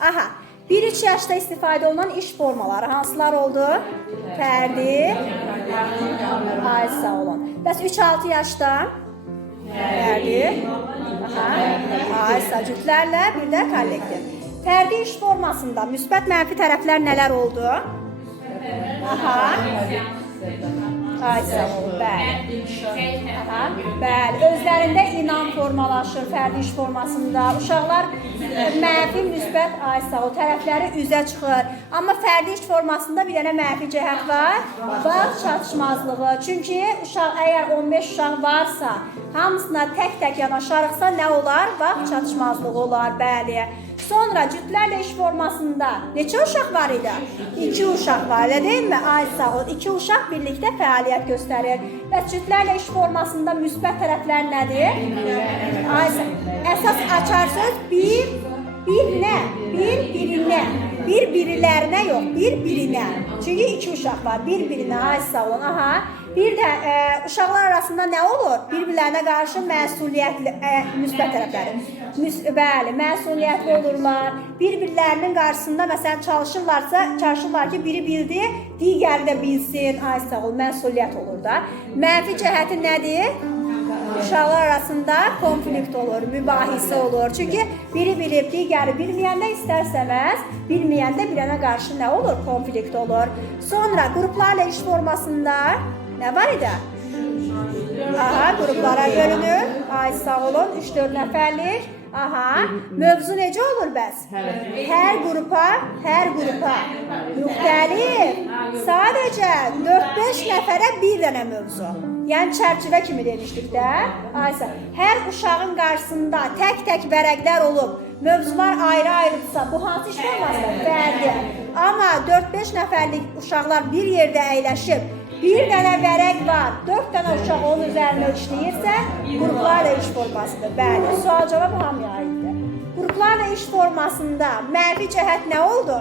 Aha. 1-3 yaşda istifadə olunan iş formaları hansılar oldu? Fərdi. Ay sağ olun. Bəs 3-6 yaşda? Fərdi. Aha. Ay sağ cütlərlə bir də kollektiv. Fərdi iş formasında müsbət mənfi tərəflər nələr oldu? Aha. Ay sağ olun, bəli. Aha, bəli. Özlərində inam formalaşır fərdi iş formasında. Uşaqlar mənfi, müsbət, ay sağ olun, tərəfləri üzə çıxır. Amma fərdi iş formasında bir dənə mənfi cəhət var. Vaxt çatışmazlığı. Çünki uşaq, əgər 15 uşaq varsa, hamısına tək-tək yanaşarıqsa nə olar? Vaxt çatışmazlığı olar, bəli. Sonra cütlərlə iş formasında neçə uşaq var idi? 2 uşaq var, elə deyilmi? Ay sağ ol, 2 uşaq birlikdə fəaliyyət göstərir. Və cütlərlə iş formasında müsbət tərəflər nədir? Ay sağ ol. Əsas açar söz bir nə? Bir-birinə. Bir-birilərinə yox, bir-birinə. Çünki 2 uşaq var, bir-birinə. Ay sağ olun, aha. Bir də uşaqlar arasında nə olur? Bir-birlərinə qarşı məsuliyyətli, müsbət tərəfləri. Bəli, məsuliyyətli olurlar. Bir-birlərinin qarşısında məsələn çalışırlar ki, biri bildi, digəri də bilsin. Ay sağ ol, məsuliyyət olur da. Mənfi cəhəti nədir? Uşaqlar arasında konflikt olur, mübahisə olur. Çünki biri bilib, digəri bilməyəndə istərsəməz, bilməyəndə birənə qarşı nə olur? Konflikt olur. Sonra qruplarla iş formasında nə var idi? Aha, qruplara bölünür. Ay sağ olun, 3-4 nəfərlik. Aha, mövzu necə olur bəs? Hər qrupa müxtəlif, sadəcə 4-5 nəfərə bir dənə mövzu. Yəni çərçivə kimi demişdik də. Aysa, hər uşağın qarşısında tək-tək vərəqlər olub, mövzular ayrı-ayrıdırsa, bu hansı iş formasıdır? Fərdi. Amma 4-5 nəfərlik uşaqlar bir yerdə əyləşib, bir dənə vərəq var, 4 dənə uşaq onun üzərində işləyirsə, qruplarla iş formasıdır. Bəli, sual-cavab hamıya aiddir. Qruplarla iş formasında mənfi cəhət nə oldu?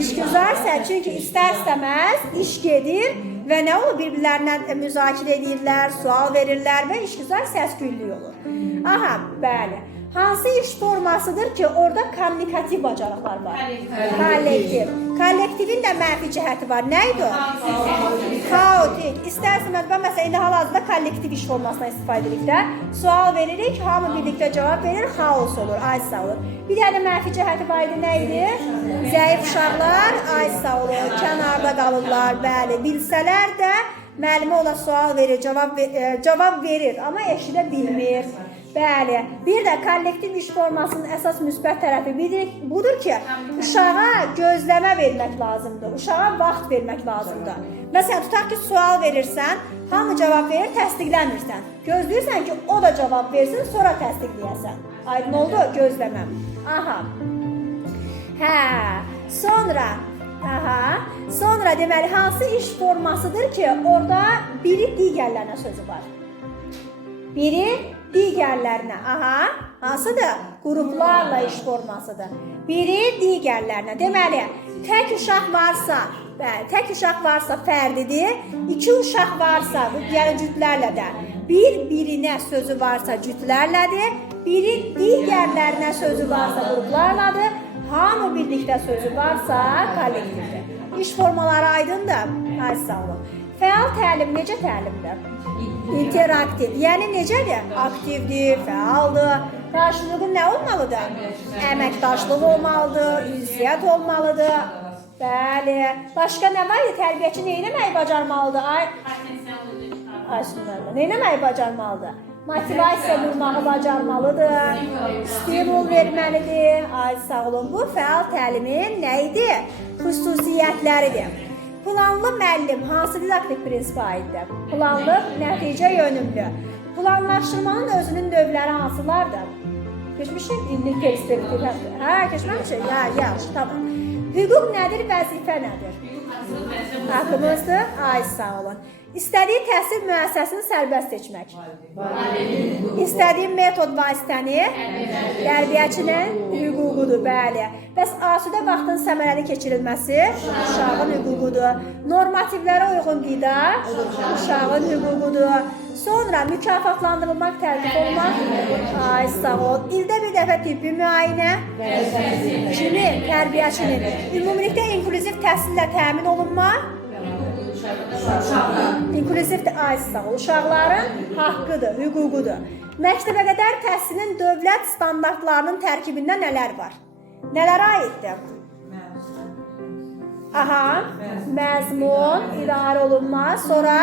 İşgüzarsə, çünki istər-istəməz iş gedir və nə olur? Bir-birlərindən müzakirə edirlər, sual verirlər və işgüzar səs-küylü olur. Aha, bəli. Hansı iş formasıdır ki, orada kommunikativ bacarıqlar var? Kollektiv. Kollektivin də mənfi cəhəti var. Nə idi o? Kaotik. İstərsəməz, mən məsələn, indi hal-hazırda kollektiv iş formasından istifadə edirik də. Sual veririk, hamı birlikdə cavab verir, xaos olur, ay sağ olun. Bir dənə mənfi cəhəti var idi, nə idi? Zəif uşaqlar, ay sağ olun, kənarda qalırlar, bəli. Bilsələr də müəllimə ona sual verir, cavab verir, amma eşidə bilmir. Bəli, bir də kollektiv iş formasının əsas müsbət tərəfi budur ki, uşağa gözləmə vermək lazımdır, uşağa vaxt vermək lazımdır. Məsələn, tutaq ki, sual verirsən, hamı cavab verir, təsdiqləmirsən. Gözləyirsən ki, o da cavab versin, sonra təsdiqləyəsən. Aydın oldu, gözləməm. Aha. Hə, sonra deməli, hansı iş formasıdır ki, orada biri digərlərinə sözü var? Biri digərlərinə, aha, hansıdır? Qruplarla iş formasıdır. Biri digərlərinə. Deməli, tək uşaq varsa fərdidir, 2 uşaq varsa, yəni cütlərlə də, bir-birinə sözü varsa cütlərlədir, biri digərlərinə sözü varsa qruplarladır, hamı birlikdə sözü varsa kollektivdir. İş formaları aydındır? Ay sağ olun. Fəal təlim necə təlimdir? İnteraktiv, yəni necədir? Aktivdir, fəaldır. Qarşılığı nə olmalıdır? Əməkdaşlıq olmalıdır, ünsiyyət olmalıdır. Bəli. Başqa nə var? Tərbiyəçi nə etməyi bacarmalıdır? Nə etməyi bacarmalıdır? Motivasiya qurmağı bacarmalıdır. Stimul verməlidir. Ay sağ olun. Bu fəal təlimin nə idi? Xüsusiyyətləridir. Planlı müəllim hansı didaktik prinsipə aiddir? Planlı, nəticə yönümlü. Planlaşdırmanın özünün növləri hansılardır? Keçmişik, illik perspektiv. Hə, keçməmişik? Yaxşı, tamam. Hüquq nədir, vəzifə nədir? Haqqımızdır? Ay sağ olun. İstədiyi təhsil müəssisəsini sərbəst seçmək. İstədiyi metod vasitəni tərbiyəçinin hüququdur, bəli. Bəs asudə vaxtın səmərəli keçirilməsi uşağın hüququdur. Normativlərə uyğun qida uşağın hüququdur. Sonra mükafatlandırılmaq, təltif olmaq, ay sağ ol. İldə bir dəfə tibbi müayinə, kimin? Tərbiyəçinin. Ümumilikdə inklüziv təhsillə təmin olunmaq, İnklüziv uşaqların haqqıdır, hüququdur. Məktəbə qədər təhsilin dövlət standartlarının tərkibində nələr var? Nələrə aiddir? Məzmun, idarə olunma, sonra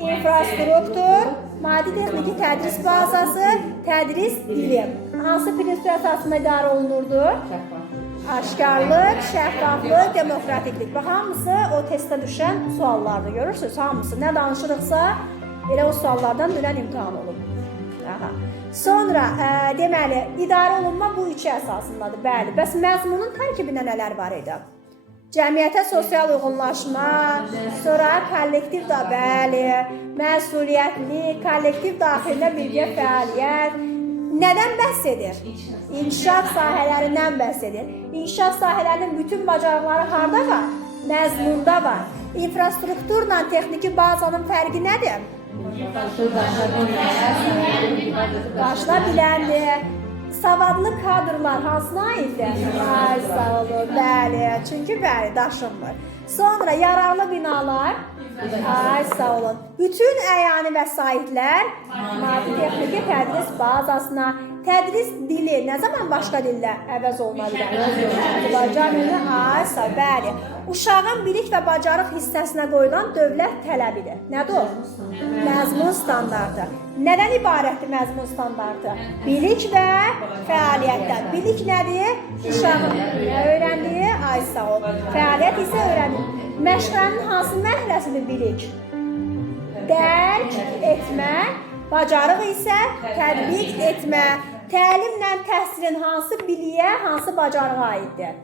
infrastruktur, maddi texniki tədris bazası, tədris dili. Hansı prinsip əsasında idarə olunurdu? Aşkarlıq, şəffaflıq, demokratiklik. Bax, hamısı o testə düşən suallardır, görürsünüz? Hamısı nə danışırıqsa, elə o suallardan dönən imtihan olub. Sonra, deməli, idarə olunma bu iki əsasındadır, bəli. Bəs məzmunun tərkibində nələr var idi? Cəmiyyətə sosial uyğunlaşma, sonra kollektiv da, bəli, məsuliyyətli, kollektiv daxilində birgə fəaliyyət. Nədən bəhs edir? İnkişaf sahələrindən bəhs edir. İnkişaf sahələrinin bütün bacarıqları harada var? Məzmunda var. İnfrastrukturla texniki bazanın fərqi nədir? Başla biləndir. Savadlı kadrlar hansına aiddir? Ay sağ olun, bəli. Çünki bəli, daşınmır. Sonra yararlı binalar. Ay sağ olun. Bütün əyani vəsaitlər maddi texniki tədris bazasına, tədris dili nə zaman başqa dillə əvəz oluna bilər? Ay sağ olun, bəli. Uşağın bilik və bacarıq hissəsinə qoyulan dövlət tələbidir. Nədir o? Məzmun standartı. Nədən ibarətdir məzmun standartı? Bilik və fəaliyyətdən. Bilik nədir? Uşağın öyrəndiyi, ay sağ olun. Fəaliyyət isə öyrəndiyi. Məşqlərin hansı mərhələsidir bilik? Dərk etmə, bacarıq isə tətbiq etmə. Təlimlə təhsilin hansı biliyə, hansı bacarığa aiddir?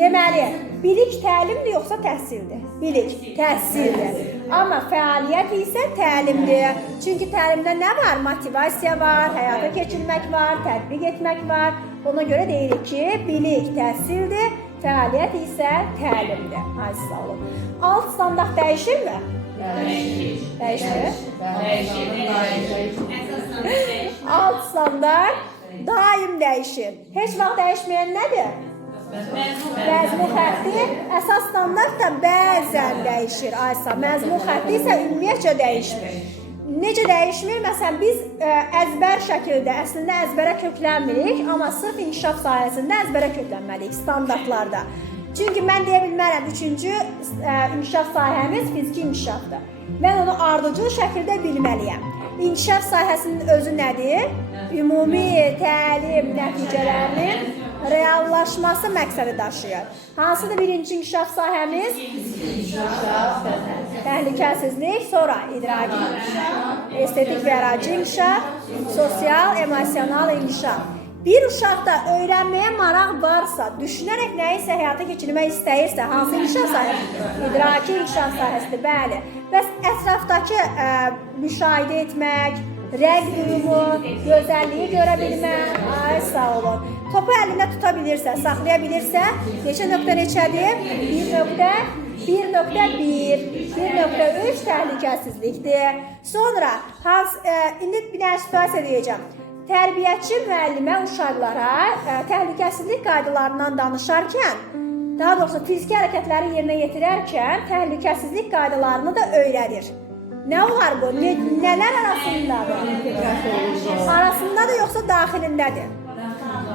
Deməli, bilik təlimdir yoxsa təhsildir? Bilik, təhsildir. Amma fəaliyyət isə təlimdir. Çünki təlimdə nə var? Motivasiya var, həyata keçirmək var, tətbiq etmək var. Ona görə deyirik ki, bilik təhsildir, fəaliyyət isə təlimdir. Ay sağ olun. Alt standart dəyişirmi? Dəyişir. Alt standart daim dəyişir. Heç vaxt dəyişməyən nədir? Məzmun xətti. Əsas standart da bəzən dəyişir. Aysa, məzmun xətti isə ümumiyyətcə dəyişmir. Necə dəyişmir? Məsələn, biz əzbər şəkildə, əslində əzbərə köklənmirik, amma sırf inkişaf sayəsində əzbərə köklənməliyik standartlarda. Çünki mən deyə bilmərəm, üçüncü inkişaf sahəmiz fiziki inkişafdır. Mən onu ardıcıl şəkildə bilməliyəm. İnkişaf sahəsinin özü nədir? Ümumi təlim nəticələrinin reallaşması məqsədi daşıyır. Hansıdır birinci inkişaf sahəmiz? Təhlükəsizlik, sonra idraki inkişaf, estetik və yaradıcı inkişaf, sosial, emosional inkişaf. Bir uşaqda öyrənməyə maraq varsa, düşünərək nəyisə həyata keçirmək istəyirsə, hansı inkişaf sahəsi? İdraki inkişaf sahəsidir, bəli. Bəs ətrafdakı müşahidə etmək, rəng durumu, gözəlliyi görə bilmək, ay sağ olun. Topu əlində tuta bilirsə, saxlaya bilirsə, neçə nöqtə neçədir? 1.1, 1.3 təhlükəsizlikdir. Sonra, indi bir dənə situasiya deyəcəm. Tərbiyəçi müəllimə uşaqlara təhlükəsizlik qaydalarından danışarkən, daha doğrusu fiziki hərəkətləri yerinə yetirərkən təhlükəsizlik qaydalarını da öyrədir. Nə olar bu? Nələr arasındadır? Arasındadır yoxsa daxilindədir?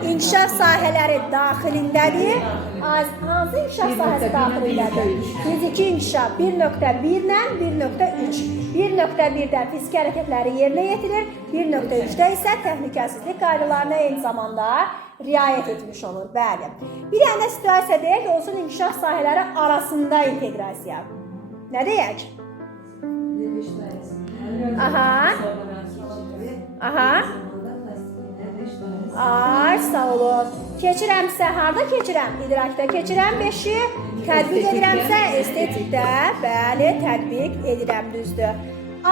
İnkişaf sahələri daxilindədir. Hansı inkişaf sahəsi daxilindədir? Fiziki inkişaf 1.1 ilə 1.3. 1.1-dən fiziki hərəkətləri yerinə yetirir, 1.3-də isə təhlükəsizlik qaydalarına eyni zamanda riayət etmiş olur. Bəli. Bir dənə situasiya deyək ki, olsun inkişaf sahələri arasında inteqrasiya. Nə deyək? Ay, sağ olun. Keçirəmsə, harda keçirəm? İdrakda keçirəm 5-i. Tətbiq edirəmsə, estetikdə, bəli, tətbiq edirəm, düzdür.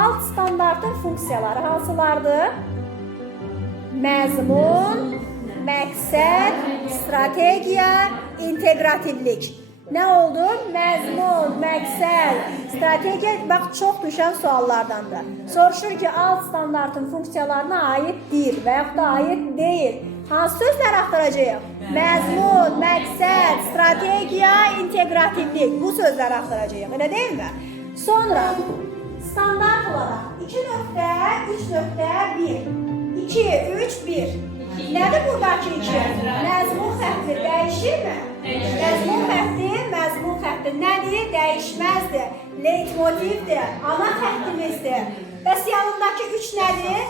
Alt standartın funksiyaları hansılardır? Məzmun, məqsəd, strategiya, integrativlik. Nə oldu? Məzmun, məqsəd, strategiya, bax, çox düşən suallardandır. Soruşur ki, alt standartın funksiyalarına aiddir və yaxud da aid deyil. Hansı sözlər axtaracağıq? Məzmun, məqsəd, strategiya, integrativlik. Bu sözləri axtaracağıq, elə deyilmi? Sonra standart olaraq 2.3.1 2, 3, 1. Nədir buradakı 2? Məzmun xətti dəyişirmi? Məzmun xətti nədir? Dəyişməzdir. Leitmotivdir, ana xəttimizdir. Bəs yanındakı 3 nədir?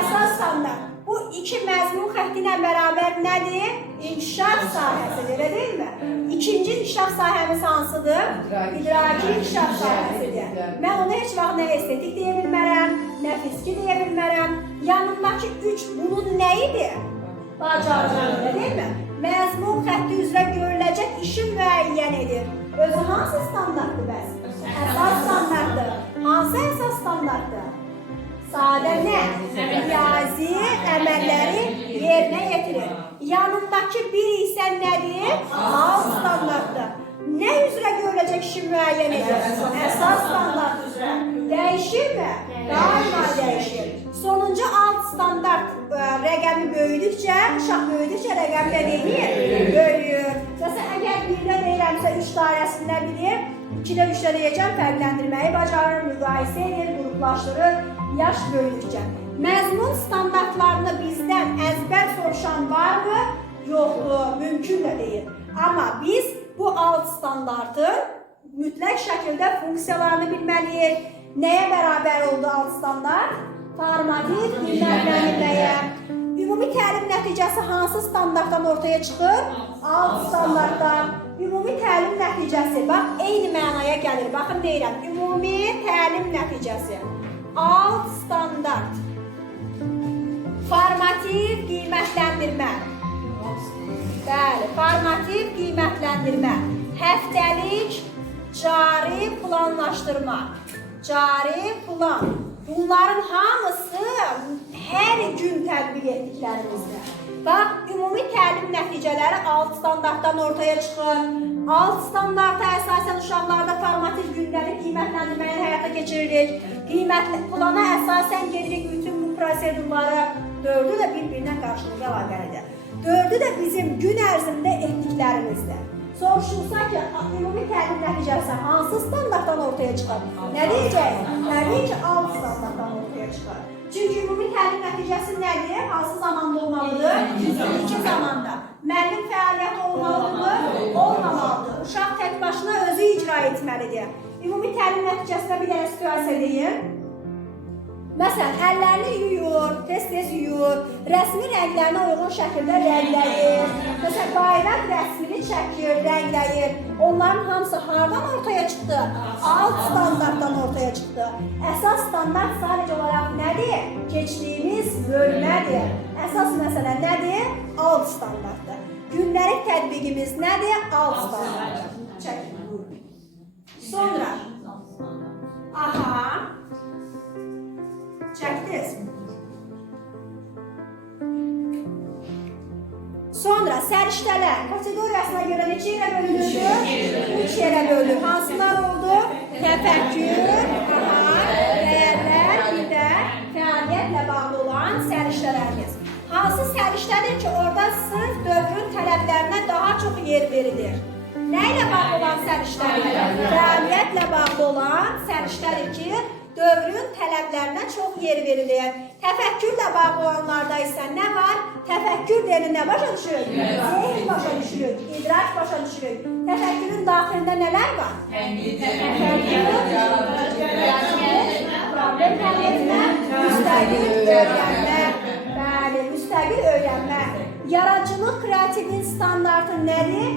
Əsas standart. Bu 2 məzmun xətti ilə bərabər nədir? İnkişaf sahəsidir, elə deyilmi? İkinci inkişaf sahəmiz hansıdır? İdraki inkişaf sahəsidir. Mən ona heç vaxt nə estetik deyə bilmərəm, nə fiziki deyə bilmərəm. Yanındakı 3 bunun nəyidir? Bacarıqdır, elə deyilmi? Məzmun xətti üzrə görüləcək işi müəyyən edir. Özü hansı standartdır bəs? Əsas standartdır. Hansı əsas standartdır? Sadə nə? Riyazi əməlləri yerinə yetirir. Yanındakı bir isə nədir? Alt standartdır. Nə üzrə görüləcək işi müəyyən edir? Əsas standart üzrə. Dəyişirmi? Daima dəyişir. Sonuncu alt standart rəqəmi böyüdükcə, uşaq böyüdükcə rəqəmi də deyil, böyüyür. Məsələn, əgər 1-də deyirəmsə 3 dairəsində bilir, 2-də 3-də deyəcəm, fərqləndirməyi bacarır, müqayisə edir, qruplaşdırır, yaş böyüdükcə. Məzmun standartlarını bizdən əzbər soruşan varmı? Yoxdur, mümkün də deyil. Amma biz bu alt standartın mütləq şəkildə funksiyalarını bilməliyik. Nəyə bərabər oldu alt standart? Formativ qiymətləndirməyə. Ümumi təlim nəticəsi hansı standartdan ortaya çıxır? Alt standartdan. Ümumi təlim nəticəsi, bax, eyni mənaya gəlir. Baxın, deyirəm, ümumi təlim nəticəsi. Alt standart. Formativ qiymətləndirmə. Bəli, formativ qiymətləndirmə. Həftəlik cari planlaşdırma. Cari plan. Bunların hamısı hər gün tətbiq etdiklərimizdir. Bax, ümumi təlim nəticələri alt standartdan ortaya çıxır. Alt standarta əsasən uşaqlarda formativ gündəlik qiymətləndirməyi həyata keçiririk. Plana əsasən gedirik bütün bu prosedurları. 4-ü də bir-birindən qarşılıqlı əlaqəlidir. 4-ü də bizim gün ərzində etdiklərimizdir. Soruşulsa ki, ümumi təlim nəticəsi hansı standartdan ortaya çıxır? Nə deyəcək? Təbii ki, alt standartdan ortaya çıxır. Çünki ümumi təlim nəticəsi nədir? Hansı zamanda olmalıdır? 2 zamanda. Müəllim fəaliyyəti olmalıdır? Olmamalıdır. Uşaq tək başına özü icra etməlidir. Ümumi təlim nəticəsində bir dənə situasiya deyil. Məsələn, əllərini yuyur, tez-tez yuyur, rəsmi rənglərinə uyğun şəkildə rəngləyir. Məsələn, bayraq rəsmini çəkir, rəngləyir. Onların hamısı hardan ortaya çıxdı? Alt standartdan ortaya çıxdı. Əsas standart sadəcə olaraq nədir? Keçdiyimiz bölmədir. Əsas məsələ nədir? Alt standartdır. Gündəlik tətbiqimiz nədir? Alt standartdır. Çəkin. Sonra. Aha. Çəkdiniz. Sonra səriştələr kateqoriyasına görə neçə yerə bölünür? 3 yerə bölünür. Hansılar oldu? Təfəkkür, dəyərlər, bir də fəaliyyətlə bağlı olan səriştələrimiz. Hansı səriştədir ki, orada sırf dövrün tələblərinə daha çox yer verilir? Nə ilə bağlı olan səriştədir? Fəaliyyətlə bağlı olan səriştədir ki, dövrün tələblərinə çox yer verilir. Təfəkkürlə bağlı olanlarda isə nə var? Təfəkkür deyəni nə başa düşürük? Zehn başa düşürük, idrak başa düşürük. Təfəkkürün daxilində nələr var? Təfəkkür, problem həll etmə, müstəqil öyrənmə. Bəli, müstəqil öyrənmə. Yaradıcılıq kreativliyin standartı nədir?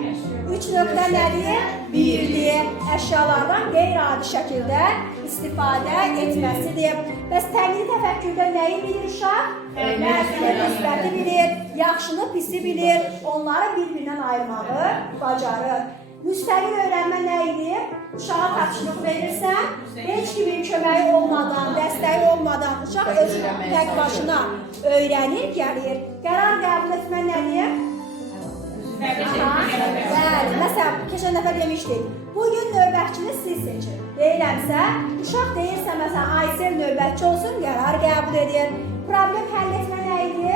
3 nöqtə nədir? 1-dir. Əşyalardan qeyri-adi şəkildə istifadə etməsidir. Bəs təqlidi təfəkkürdə nəyi bilir uşaq? Mənfini, müsbəti bilir, yaxşını, pisi bilir, onları bir-birindən ayırmağı bacarır. Müstəqil öyrənmə nə idi? Uşağa tapşırıq verirsən, heç kimin köməyi olmadan, dəstəyi olmadan uşaq öz tək başına öyrənir, gəlir. Qərar qəbul etmə nədir? Bəli, məsələn, keçən dəfə demişdik, bugün növbətçini siz seçin. Deyirəmsə, uşaq deyirsə, məsələn, Aysel növbətçi olsun, qərar qəbul edir. Problem həll etmə nə idi?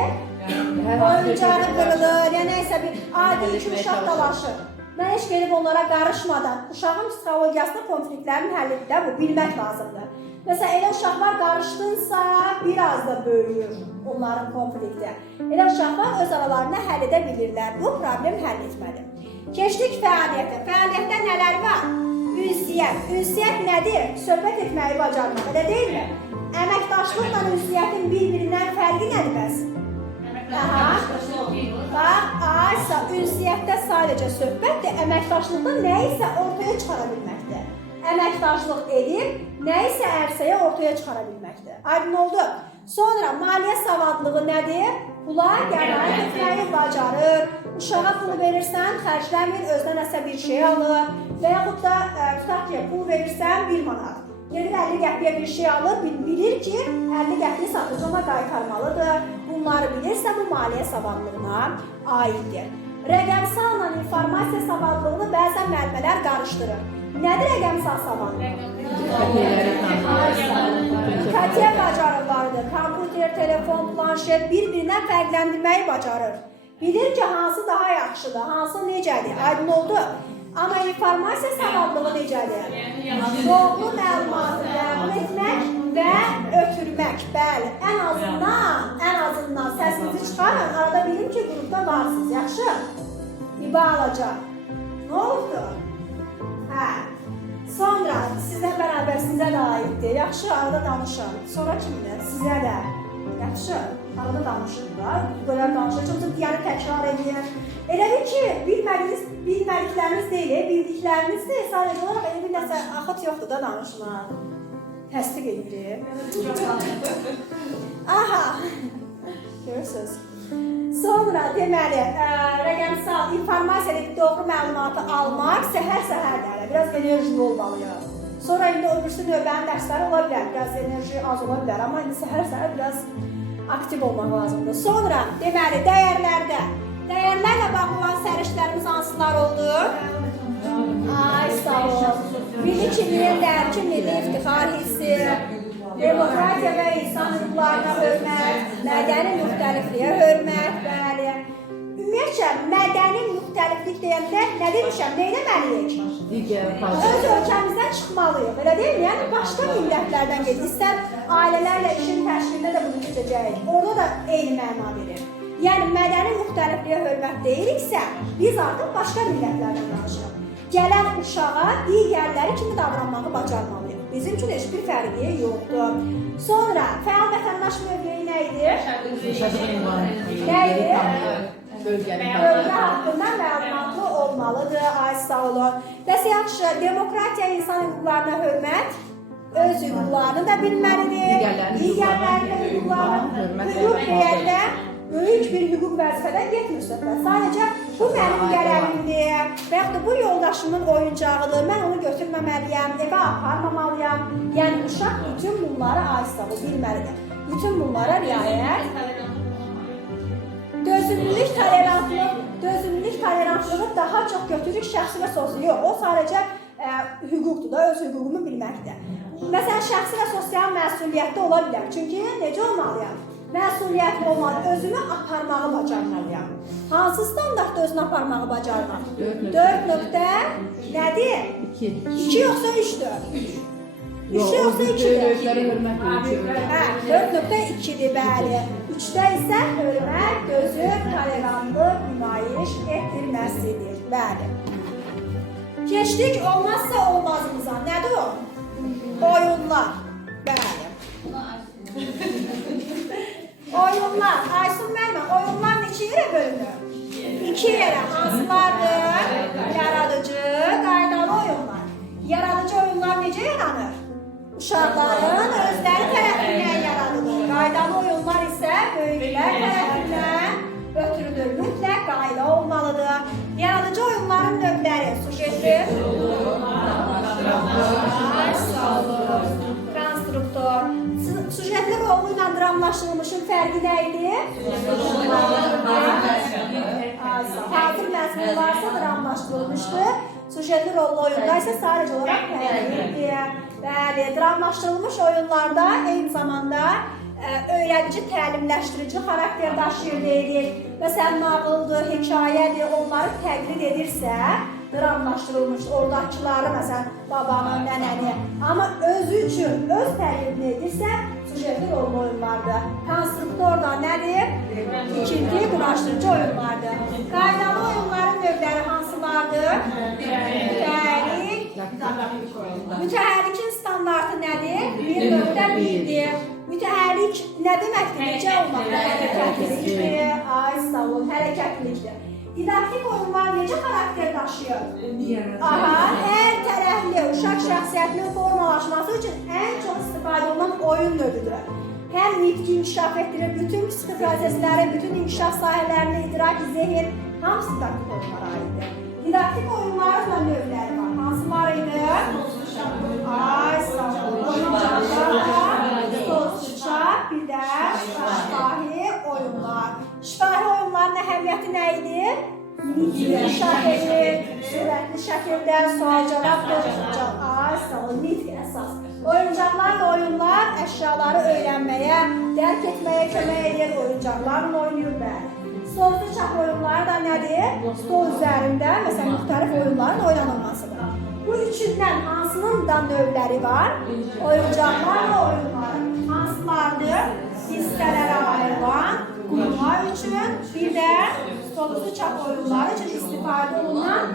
Oyuncağı qırılır, ya neysə bir adi iki uşaq dalaşır. Mən heç gelib onlara qarışmadan, uşağın psixologiyasında konfliktlərin həllidir də bu, bilmək lazımdır. Məsələn, elə uşaqlar qarışdınsa, biraz da böyüyür onların konflikti. Elə uşaqlar öz aralarında həll edə bilirlər. Bu, problem həll etmədir. Keçdik fəaliyyətə. Fəaliyyətdə nələr var? Ünsiyyət. Ünsiyyət nədir? Söhbət etməyi bacarmaq, elə deyilmi? Əməkdaşlıqla ünsiyyətin bir-birindən fərqi nədir bəs? Bax, aysa ünsiyyətdə sadəcə söhbətdir, əməkdaşlıqda nə isə ortaya çıxara bilməkdir. Əməkdaşlıq edib, nə isə ərsəyə ortaya çıxara bilməkdir. Aydın oldu. Sonra maliyyə savadlığı nədir? Pula qənaət etməyi bacarır. Uşağa pulu verirsən, xərcləmir, özünə nəsə bir şey alır. Və yaxud da tutaq ki, pul verirsən 1 manat. Gedir 50 qəpiyə bir şey alır, bilir ki, 50 qəpini satıcı ona qaytarmalıdır. Bunları bilirsə, bu maliyyə savadlığına aiddir. Rəqəmsalla informasiya savadlığını bəzən müəllimələr qarışdırır. Nədir rəqəmsal savadlıq? Müqayisə bacarıqlarıdır. Kompüter, telefon, planşet bir-birindən fərqləndirməyi bacarır. Bilir ki, hansı daha yaxşıdır, hansı necədir, aydın oldu. Amma informasiya savadlığı necədir? Doğru məlumatı qəbul etmək və ötürmək. Bəli, ən azından səsinizi çıxarın, arada bilin ki, qrupda varsınız, yaxşı? İba alacaq. Nə oldu? Hə. Sonra sizə bərabər, sizə də aiddir. Yaxşı, arada danışın. Sonra kimdir? Sizə də. Yaxşı, arada danışın da. Böyle danışacaqsa digəri təkrar edin. Elə bir ki, bilmədikləriniz deyil, bildikləriniz deyil. Sadəcə olaraq elə bir nəsə axıt yoxdur da danışına. Təsdiq edilir. Aha. Görürsünüz. Sonra deməli, rəqəmsal informasiya edib doğru məlumatı almaq səhər-səhər dələ, biraz enerjili olmalıyıq. Sonra indi öbürsü növbənin dərsləri ola bilər, biraz enerji az ola bilər, amma indi səhər-səhər biraz aktiv olmaq lazımdır. Sonra deməli, dəyərlərdə, dəyərlərlə bağlı olan sərişlərimiz hansılar oldu? Ay, sağ ol. Milli kimliklər, kimlikli iftixar hissi, demokratiya və insan hüquqlarına hörmət, mədəni müxtəlifliyə hörmət, bəli. Ümumiyyətcə, mədəni müxtəliflik deyəndə nə demişəm, nə etməliyik? Öz ölkəmizdən çıxmalıyıq, elə deyil mi? Yəni, başqa millətlərdən gedir. İstər ailələrlə işin təşkilində də bunu keçəcəyik. Orada da eyni məna verir. Yəni, mədəni müxtəlifliyə hörmət deyiriksə, biz artıq başqa millətlərdən danışırıq. Gələn uşağa digərləri kimi davranmağı bacarmalıyıq. Bizim üçün heç bir fərqi yoxdur. Sonra, fəal vətəndaş mövqeyi nə idi? Nə idi? Bölgə haqqında məlumatlı olmalıdır, ay sağ olun. Bəs yaxşı, demokratiya, insan hüquqlarına hörmət, öz hüquqlarını da bilməlidir, digərlərinin hüquqlarını, hüquq deyəndə böyük bir hüquq vəzifədən getmir söhbət. Sadəcə, bu mənim qələmimdir və yaxud da bu yoldaşımın oyuncağıdır, mən onu götürməməliyəm, evə aparmamalıyam. Yəni, uşaq bütün bunlara aysaq bilməlidir. Bütün bunlara riayət. Dözümlülük tolerantlığı daha çox götürük şəxsi və sosial. Yox, o sadəcə hüquqdur da, öz hüququmu bilməkdir. Məsələn, şəxsi və sosial məsuliyyətdə ola bilər. Çünki necə olmalıyam? Məsuliyyətli olmalı, özümü aparmağı bacarmalıyam. Hansı standartda özünü aparmağı bacarmaq? 4 nöqtə nədir? 2 yoxsa 3-dür? 3 yoxsa 2-dir? 4.2-dir, bəli. 3-də isə hörmət, dözüm, tolerantlıq, nümayiş etdirməsidir, bəli. Keçdik olmazsa olmazımıza. Nədir o? Oyunlar, bəli. Oyunlar, Aysun müəllimə, oyunlar neçə yerə bölünür? 2 yerə, hansılardır? Yaradıcı, qaydalı oyunlar. Yaradıcı oyunlar necə yaranır? uşaqların özləri tərəfindən yaradılır. Qaydalı oyunlar isə böyüklər tərəfindən götürülür. Mütləq qayda olmalıdır. Yaradıcı oyunların növləri sujetli, konstruktor. Sujetli rolu ilə dramlaşdırılmışın fərqi nə idi? Hazır məzmun varsa dramlaşdırılmışdı. Sujetli rollu oyunda isə sadəcə olaraq fərqlidir. Bəli, dramlaşdırılmış oyunlarda eyni zamanda öyrədici, təlimləşdirici xarakter daşıyır deyirik. Məsələn, nağıldır, hekayədir, onları təqlid edirsə, dramlaşdırılmış, oradakıları, məsələn, babanı, nənəni. Amma özü üçün, öz təqlidini edirsə, sujetli rollu oyunlardır. Konstruktor da nədir? İkinci, quraşdırıcı oyunlardır. Qaydalı oyunların növləri hansılardır? Mütəhərrikin standartı nədir? 1.1-dir. Mütəhərrik nə deməkdir? Necə olmalıdır? Hərəkətlilikdir. Ay, sağ olun, hərəkətlilikdir. Didaktik oyunlar necə xarakter daşıyır? Hər tərəfli uşaq şəxsiyyətinin formalaşması üçün ən çox istifadə olunan oyun növüdür. Həm nitqi inkişaf etdirir, bütün psixi prosesləri, bütün inkişaf sahələrini, idrak, zehin, hamısı didaktik oyunlara aiddir. Didaktik oyunların da növləri var. Hansılar idi? Ay, sağ olun. Stol-sıçaq, bir də şifahi oyunlar. Şifahi oyunların əhəmiyyəti nə idi? Nitqi inkişaf edir, sürətli şəkildə sual-cavab dostluca. Ay, sağ olun, nitqi əsas. Oyuncaqlarla oyunlar əşyaları öyrənməyə, dərk etməyə kömək edir. Oyuncaqlarla oynayır bəli. Stol-sıçaq oyunları da nədir? Stol üzərində, məsələn, müxtəlif oyunların oynanılmasıdır. Bu üçündən hansının da növləri var? Oyuncaqlarla oyunlar. Hansılardır? Hissələrə ayrılan, qurma üçün, bir də stol-sıçaq oyunları üçün istifadə olunan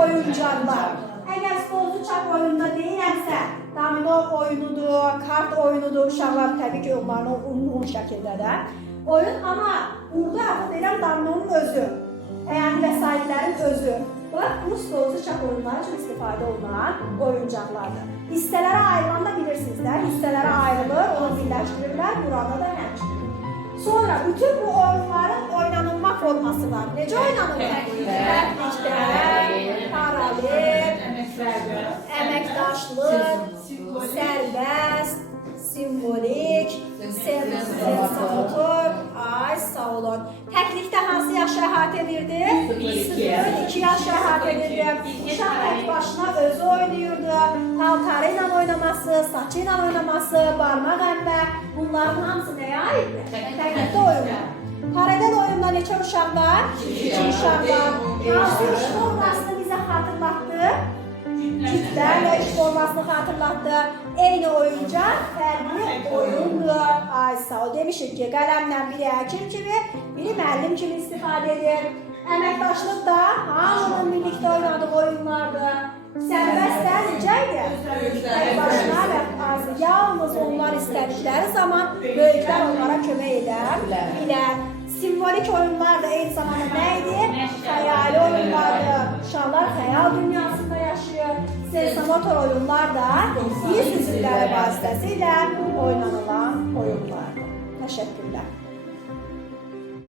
oyuncaqlar. Əgər stol-sıçaq oyununda deyirəmsə, domino oyunudur, kart oyunudur, uşaqlar təbii ki, onların uyğun şəkildə də oyun, amma burada artıq deyirəm dominonun özü, yəni vəsaitlərin özü. Bax, bu stol-sıçaq oyunları üçün istifadə olunan oyuncaqlardır. Hissələrə ayrılan da bilirsiniz də, hissələrə ayrılır, onu birləşdirirlər, burada da həmçinin. Sonra bütün bu oyunların oynanılma forması var. Necə oynanılır? Təklikdə, paralel, əməkdaşlıq, sərbəst, simvolik, sensator, ay sağ olun. Təklikdə hansı yaş əhatə edirdi? 0-2 yaş əhatə edirdi. Uşaq tək başına özü oynayırdı. Paltarı ilə oynaması, saçı ilə oynaması, barmaq əmmə, bunların hamısı nəyə aiddir? Təklikdə oyunlar. Paralel oyunda neçə uşaq var? 2 uşaq var. Hansı iş formasını bizə xatırlatdı? Cütlərlə iş formasını xatırlatdı. Eyni oyuncaq, fərqli oyundur. Ay sağ ol. Demişik ki, qələmlə biri həkim kimi, biri müəllim kimi istifadə edir. Əməkdaşlıq da hamının birlikdə oynadığı oyunlardır. Sərbəstdə necə idi? Tək başına və azı. Yalnız onlar istədikləri zaman böyüklər onlara kömək edə bilər. Simvolik oyunlar da eyni zamanda nə idi? Xəyali oyunlardır. Uşaqlar xəyal dünyasında yaşayır. Sensator oyunlar da yüz üzvləri vasitəsilə oynanılan oyunlardır. Təşəkkürlər.